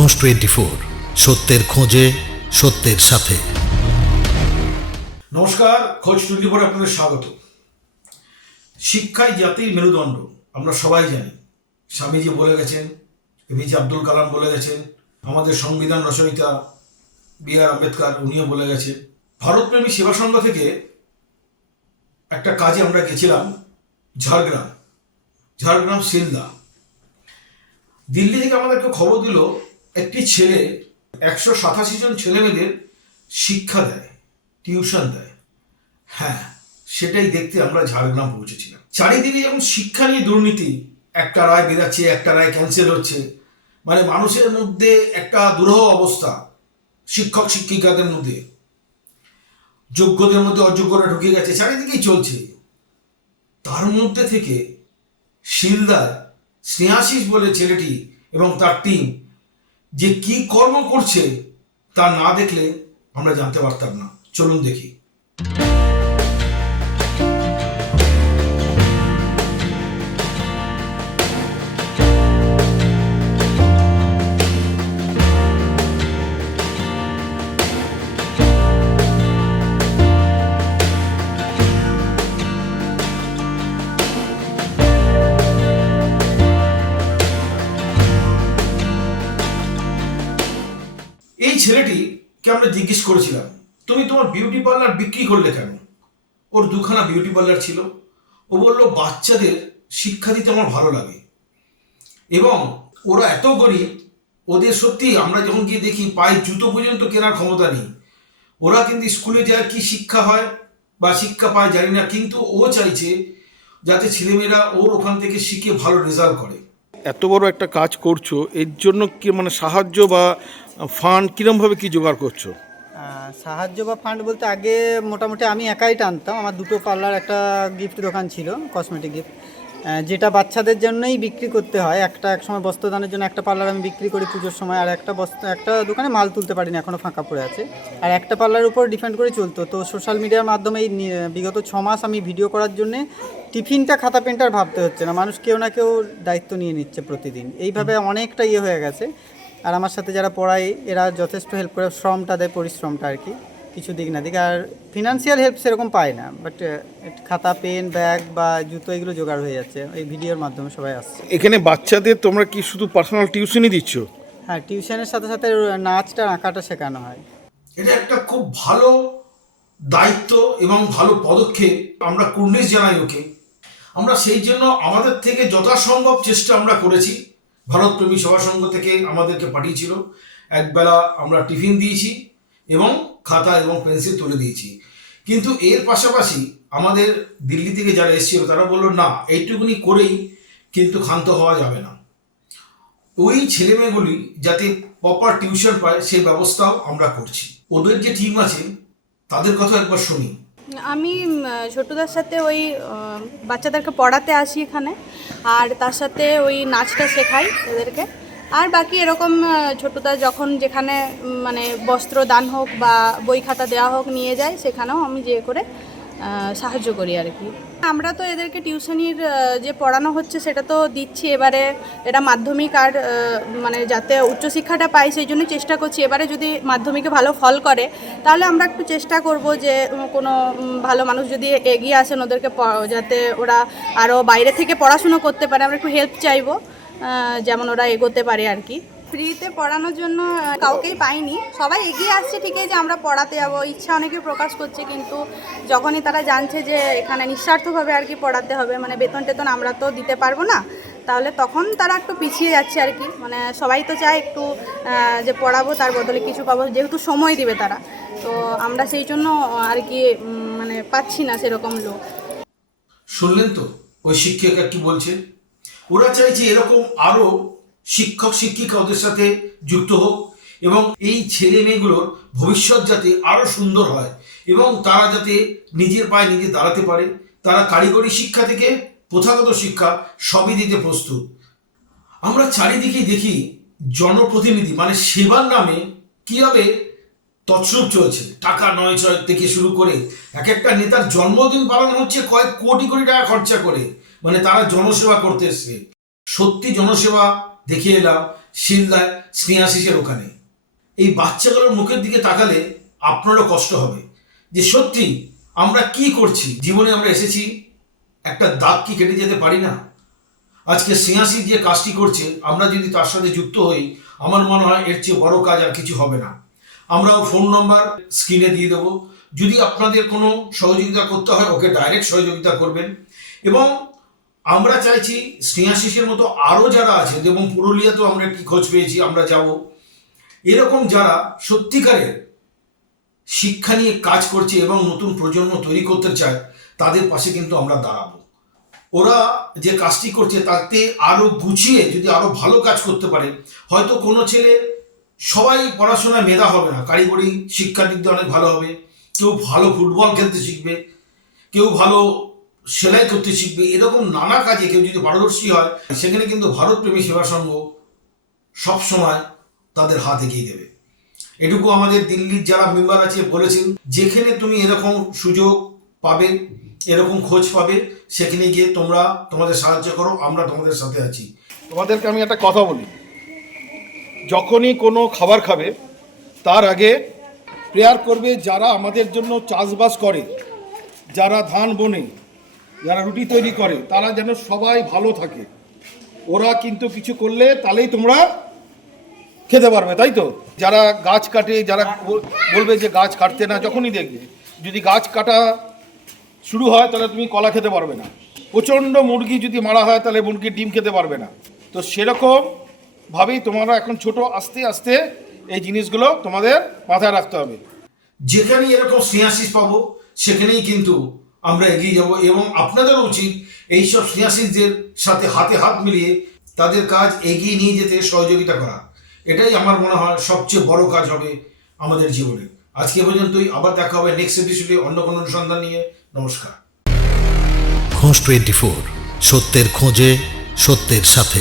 ঘোষ 24, সত্যের খোঁজে, সত্যের সাথে। নমস্কার, খোঁজ 24 আপনাদের স্বাগত। শিক্ষাই জাতির মেরুদণ্ড আমরা সবাই জানি। স্বামীজি বলে গেছেন, এপিজে আব্দুল কালাম বলে গেছেন, আমাদের সংবিধান রচয়িতা বি.আর. আম্বেদকর উনিও বলে গেছেন। ভারতপ্রেমী সেবা সংঘ থেকে একটা কাজে আমরা গেছিলাম ঝাড়গ্রাম শিলদা। দিল্লি থেকে আমাদেরকে খবর দিল একটি ছেলে 187 জন ছেলেমেয়েদের শিক্ষা দেয়, টিউশন দেয়। হ্যাঁ, সেটাই দেখতে আমরা ঝাড়গ্রাম পৌঁছেছিলাম। চারিদিকে যেমন শিক্ষা নিয়ে দুর্নীতি, একটা রায় বেরাচ্ছে, একটা রায় ক্যান্সেল হচ্ছে, মানে মানুষের মধ্যে একটা দুরূহ অবস্থা। শিক্ষক শিক্ষিকাদের মধ্যে, যোগ্যদের মধ্যে অযোগ্যরা ঢুকে গেছে, চারিদিকেই চলছে। তার মধ্যে থেকে শিলদায় স্নেহাশিস বলে ছেলেটি এবং তার টিম যে কি কর্ম করছে তা না দেখলে আমরা জানতে পারতাম না। চলুন দেখি। এই ছেলেটিকে আমরা জিজ্ঞেস করেছিলাম, তুমি তোমার বিউটি পার্লার বিক্রি করলে কেন? ওর দুখানা বিউটি পার্লার ছিল। ও বলল, বাচ্চাদের শিক্ষা দিতে আমার ভালো লাগে এবং ওরা এত গরিব, ওদের সত্যি আমরা যখন গিয়ে দেখি পায়ের জুতো পর্যন্ত কেনার ক্ষমতা নেই। ওরা কিন্তু স্কুলে যায়, কি শিক্ষা হয় বা শিক্ষা পায় জানি না, কিন্তু ও চাইছে যাতে ছেলেমেয়েরা ওর ওখান থেকে শিখে ভালো রেজাল্ট করে। এত বড় একটা কাজ করছো, এর জন্য কি মানে সাহায্য বা ফান্ড কিরমভাবে কি জোগাড় করছো? সাহায্য বা ফান্ড বলতে আগে মোটামুটি আমি একাই টানতাম। আমার দুটো পার্লার, একটা গিফট দোকান ছিল, কসমেটিক গিফট, যেটা বাচ্চাদের জন্যই বিক্রি করতে হয়। এক সময় বস্ত্রদানের জন্য একটা পার্লার আমি বিক্রি করি পুজোর সময়, আর একটা দোকানে মাল তুলতে পারিনি, এখনও ফাঁকা পড়ে আছে। আর একটা পার্লারের উপর ডিপেন্ড করে চলতো। তো সোশ্যাল মিডিয়ার মাধ্যমে এই বিগত 6 মাস আমি ভিডিও করার জন্যে টিফিনটা, খাতা পেনটার ভাবতে হচ্ছে না, মানুষ কেউ না কেউ দায়িত্ব নিয়ে নিচ্ছে প্রতিদিন। এইভাবে অনেকটা হয়ে গেছে। আর আমার সাথে যারা পড়ায় এরা যথেষ্ট হেল্প করে, শ্রমটা দেয়, পরিশ্রমটা আর কি, কিছু দিক না দিক। আর ফিনান্সিয়াল হেল্প সেরকম পায় না, বাট খাতা পেন ব্যাগ বা জুতো এগুলো জোগাড় হয়ে যাচ্ছে এই ভিডিওর মাধ্যমে, সবাই আসছে। এখানে বাচ্চাদের তোমরা কি শুধু পার্সোনাল টিউশনই দিচ্ছ? হ্যাঁ, টিউশনের সাথে সাথে নাচটা, আঁকাটা শেখানো হয়। এটা একটা খুব ভালো দায়িত্ব এবং ভালো পদক্ষেপ। আমরা কুর্নিশ জানাই ওকে। আমরা সেই জন্য আমাদের থেকে যথাসম্ভব চেষ্টা আমরা করেছি। ভারতপ্রেমী সেবা সংঘ থেকে আমাদেরকে পাঠিয়েছিল, একবেলা আমরা টিফিন দিয়েছি এবং খাতা এবং পেন্সিল তুলে দিয়েছি। কিন্তু এর পাশাপাশি আমাদের দিল্লি থেকে যারা এসেছিল তারা বললো, না, এইটুকুনি করেই কিন্তু ক্ষান্ত হওয়া যাবে না। ওই ছেলেমেয়েগুলি যাতে প্রপার টিউশন পায় সেই ব্যবস্থাও আমরা করছি। ওদের যে টিম আছে তাদের কথা একবার শুনি। আমি ছোটদের সাথে ওই বাচ্চাদেরকে পড়াতে আসি এখানে, আর তার সাথে ওই নাচটা শেখাই ওদেরকে। আর বাকি এরকম ছোটদা যখন যেখানে মানে বস্ত্র দান হোক বা বই খাতা দেওয়া হোক নিয়ে যায়, সেখানেও আমি যে করে সাহায্য করি আর কি। আমরা তো এদেরকে টিউশনির যে পড়ানো হচ্ছে সেটা তো দিচ্ছি। এবারে এটা মাধ্যমিক, আর মানে যাতে উচ্চশিক্ষাটা পাই সেই জন্য চেষ্টা করছি। এবারে যদি মাধ্যমিকে ভালো ফল করে তাহলে আমরা একটু চেষ্টা করব যে কোনো ভালো মানুষ যদি এগিয়ে আসেন ওদেরকে, যাতে ওরা আরও বাইরে থেকে পড়াশুনো করতে পারে, আমরা একটু হেল্প চাইবো, যেমন ওরা এগোতে পারে আর কি। ফ্রিতে পড়ানোর জন্য কাউকেই পাইনি, সবাই এগিয়ে আসছে ঠিকই যে আমরা পড়াতে যাবো, ইচ্ছা অনেকে প্রকাশ করছে, কিন্তু যখনই তারা জানছে যে এখানে নিঃস্বার্থভাবে আর কি পড়াতে হবে, মানে বেতন টেতন আমরা তো দিতে পারবো না, তাহলে তখন তারা একটু পিছিয়ে যাচ্ছে আর কি। মানে সবাই তো চায় একটু যে পড়াবো, তার বদলে কিছু পাবো, যেহেতু সময় দিবে তারা, তো আমরা সেই জন্য আর কি মানে পাচ্ছি না সেরকম লোক। শুনলেন তো ওই শিক্ষিকা কি বলছে? ওরা চাইছে এরকম আরো শিক্ষক শিক্ষিকা ওদের সাথে যুক্ত হোক এবং এই ছেলে মেয়েগুলোর ভবিষ্যৎ যাতে আরো সুন্দর হয় এবং তারা যাতে নিজের পায়ে নিজে দাঁড়াতে পারে। তারা কারিগরি শিক্ষা থেকে প্রথাগত শিক্ষা সবই দিতে প্রস্তুত। আমরা চারিদিকে দেখি জনপ্রতিনিধি মানে সেবার নামে কিভাবে তছরূপ চলছে। টাকা নয় ছয় থেকে শুরু করে এক একটা নেতার জন্মদিন পালন হচ্ছে কয়েক কোটি কোটি টাকা খরচা করে, মানে তারা জনসেবা করতে এসছে। সত্যি জনসেবা দেখিয়ে এলাম শিলদায় স্নেহাশিসের ওখানে। এই বাচ্চাগুলোর মুখের দিকে তাকালে আপনারও কষ্ট হবে যে সত্যি আমরা কি করছি, জীবনে আমরা এসেছি একটা দাগ কি কেটে যেতে পারি না। আজকে স্নেহাশিস যে কাজটি করছে, আমরা যদি তার সাথে যুক্ত হই, আমার মনে হয় এর চেয়ে বড় কাজ আর কিছু হবে না। আমরা ফোন নাম্বার স্ক্রিনে দিয়ে দেবো, যদি আপনাদের কোনো সহযোগিতা করতে হয় ওকে ডাইরেক্ট সহযোগিতা করবেন। এবং আমরা চাইছি স্নেহাশিসের মতো আরও যারা আছে, যেমন পুরুলিয়াতেও আমরা একটি খোঁজ পেয়েছি, আমরা যাব, এরকম যারা সত্যিকারের শিক্ষা নিয়ে কাজ করছে এবং নতুন প্রজন্ম তৈরি করতে চায়, তাদের পাশে কিন্তু আমরা দাঁড়াবো। ওরা যে কাজটি করছে তাতে আরও গুছিয়ে যদি আরও ভালো কাজ করতে পারে, হয়তো কোনো ছেলে, সবাই পড়াশোনায় মেধা হবে না, কারিগরি শিক্ষার দিক দিয়ে অনেক ভালো হবে, কেউ ভালো ফুটবল খেলতে শিখবে, কেউ ভালো সেলাই করতে শিখবে, এরকম নানা কাজে কেউ যদি পারদর্শী হয়, সেখানে কিন্তু ভারতপ্রেমী সেবা সংঘ সবসময় তাদের হাত এগিয়ে দেবে। এটুকু আমাদের দিল্লির যারা মেম্বার আছে বলেছেন, যেখানে তুমি এরকম সুযোগ পাবে, এরকম খোঁজ পাবে, সেখানে গিয়ে তোমরা তোমাদের সাহায্য করো, আমরা তোমাদের সাথে আছি। তোমাদেরকে আমি একটা কথা বলি, যখনই কোনো খাবার খাবে তার আগে প্রেয়ার করবে যারা আমাদের জন্য চাষবাস করে, যারা ধান বোনে, যারা রুটি তৈরি করে, তারা যেন সবাই ভালো থাকে। ওরা কিন্তু কিছু করলে তাহলেই তোমরা খেতে পারবে, তাই তো? যারা গাছ কাটে, যারা বলবে যে গাছ কাটতে না, যখনই দেখবে যদি গাছ কাটা শুরু হয় তাহলে তুমি কলা খেতে পারবে না। প্রচণ্ড মুরগি যদি মারা হয় তাহলে মুরগির ডিম খেতে পারবে না। তো সেরকম ভাবেই তোমরা এখন ছোট, আস্তে আস্তে এই জিনিসগুলো তোমাদের মাথায় রাখতে হবে। যেখানে এরকম স্নেহাশিস পাবো সেখানেই কিন্তু আমরা এগিয়ে যাব, এবং আপনাদেরও উচিত এইসব স্নেহাশিসদের সাথে হাতে হাত মিলিয়ে তাদের কাজ এগিয়ে নিয়ে যেতে সহযোগিতা করা। এটাই আমার মনে হয় সবচেয়ে বড় কাজ হবে আমাদের জীবনে। আজকে পর্যন্তই, আবার দেখা হবে নেক্সট এপিসোডে অন্য কোনো অনুসন্ধান নিয়ে। নমস্কার। খোঁজ 24, সত্যের খোঁজে সত্যের সাথে।